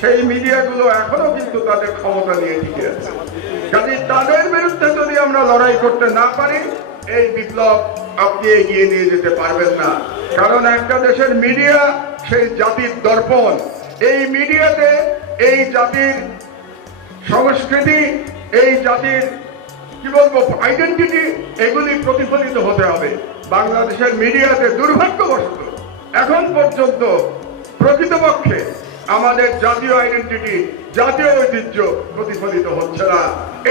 সেই মিডিয়াগুলো এখনো কিন্তু তাদের ক্ষমতা নিয়ে টিকে আছে। কাজে তাদের বিরুদ্ধে যদি আমরা লড়াই করতে না পারি, এই বিপ্লব আপনি এগিয়ে নিয়ে যেতে পারবেন না। কারণ একটা দেশের মিডিয়া সেই জাতির দর্পণ। এই মিডিয়াতে এই জাতির সংস্কৃতি, এই জাতির কি বলবো আইডেন্টিটি, এগুলি প্রতিফলিত হতে হবে। বাংলাদেশের মিডিয়াতে দুর্ভাগ্যবশত এখন পর্যন্ত প্রকৃতপক্ষে আমাদের জাতীয় আইডেন্টিটি, জাতীয় ঐতিহ্য প্রতিফলিত হচ্ছে না।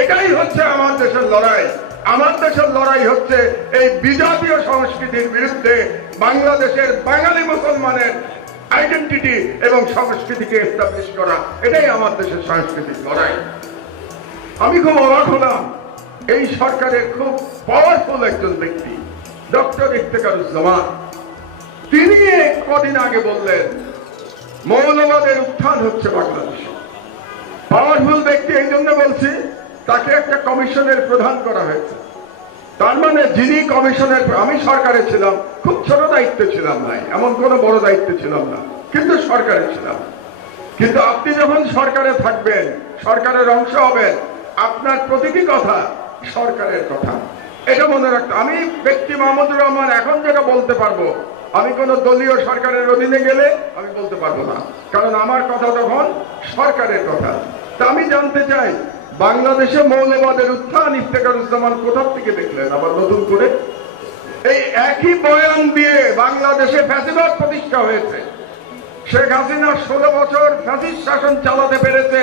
এটাই হচ্ছে আমার দেশের লড়াই। আমার দেশের লড়াই হচ্ছে এই বিজাতীয় সংস্কৃতির বিরুদ্ধে বাংলাদেশের বাঙালি মুসলমানের আইডেন্টিটি এবং সংস্কৃতিকে এস্টাবলিশ করা। এটাই আমার দেশের সাংস্কৃতিক লড়াই। আমি খুব অবাক হলাম, এই সরকারের খুব পাওয়ারফুল একজন ব্যক্তি ডক্টর ইফতেখারুজ্জামান, তিনি কদিন আগে বললেন মৌলবাদের উত্থান হচ্ছে বাংলাদেশে। পাওয়ারফুল ব্যক্তি এই জন্য বলছি, তাকে একটা কমিশনের প্রধান করা হয়েছে। তার মানে যিনি কমিশনের, আমি সরকারে ছিলাম, খুব ছোট দায়িত্ব ছিলাম নাই, এমন কোনো বড় দায়িত্ব ছিলাম না, কিন্তু সরকারে ছিলাম। কিন্তু আপনি যখন সরকারে থাকবেন, সরকারের অংশ হবেন, আপনার প্রতিটি কথা সরকারের কথা, এটা মনে রাখতে। আমি ব্যক্তি মাহমুদুর রহমান এখন যেটা বলতে পারবো, আমি কোন দলীয় সরকারের অধীনে গেলে আমি বলতে পারবো না, কারণ আমার কথা তখন সরকারের কথা। তা আমি জানতে চাই, বাংলাদেশে মৌলবাদের উত্থান ইফতেখারুজ্জামান কোথা থেকে দেখলেন আবার নতুন করে? এই একই বয়ান দিয়ে বাংলাদেশে ফ্যাসিবাদ প্রতিষ্ঠা হয়েছে। শেখ হাসিনা 16 বছর ফ্যাসিস্ট শাসন চালাতে পেরেছে,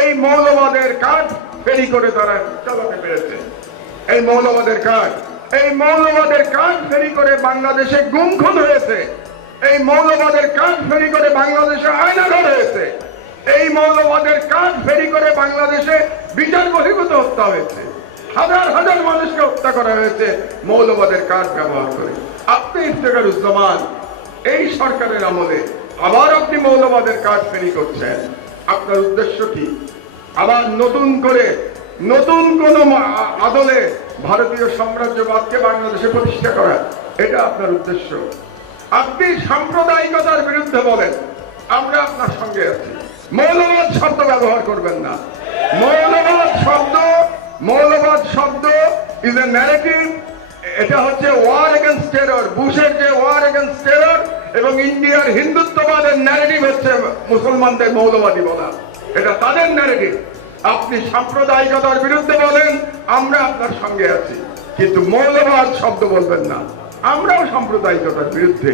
এই মৌলবাদের কাজ ফেরি করে তারা চালাতে পেরেছে। এই মৌলবাদের কাজ, এই মৌলবাদের কাজ ফেরি করে বাংলাদেশে গুম খুন হয়েছে। এই মৌলবাদের কাজ ফেরি করে বাংলাদেশে আয়নাঘর হয়েছে। এই মৌলবাদের কাজ ফেরি করে বাংলাদেশে বিচার বহির্ভূত হত্যা হয়েছে। হাজার হাজার মানুষকে হত্যা করা হয়েছে মৌলবাদের কাজ ব্যবহার করে। আপনি ইফতেখারুজ্জামান এই সরকারের আমলে আবার আপনি মৌলবাদের কাজ ফেরি করছেন। আপনার উদ্দেশ্য কি? আবার নতুন করে নতুন কোন আদলে ভারতীয় সাম্রাজ্যবাদকে বাংলাদেশে প্রতিষ্ঠা করা, এটা আপনার উদ্দেশ্য। আপনি সাম্প্রদায়িকতার বিরুদ্ধে বলেন, আমরা আপনার সঙ্গে আছি। মৌলবাদ শব্দ ব্যবহার করবেন না। মৌলবাদ শব্দ ইজ এ ন্যারেটিভ। এটা হচ্ছে ওয়ার এগেইনস্ট টেরর। বুশের যে ওয়ার এগেইনস্ট টেরর এবং ইন্ডিয়ার হিন্দুত্ববাদের ন্যারেটিভ হচ্ছে মুসলমানদের মৌলবাদী বলা, এটা তাদের ন্যারেটিভ। আপনি সাম্প্রদায়িকতার বিরুদ্ধে বলেন, আমরা আপনার সঙ্গে আছি, কিন্তু মৌলবাদ শব্দ বলবেন না। আমরাও সাম্প্রদায়িকতার বিরুদ্ধে।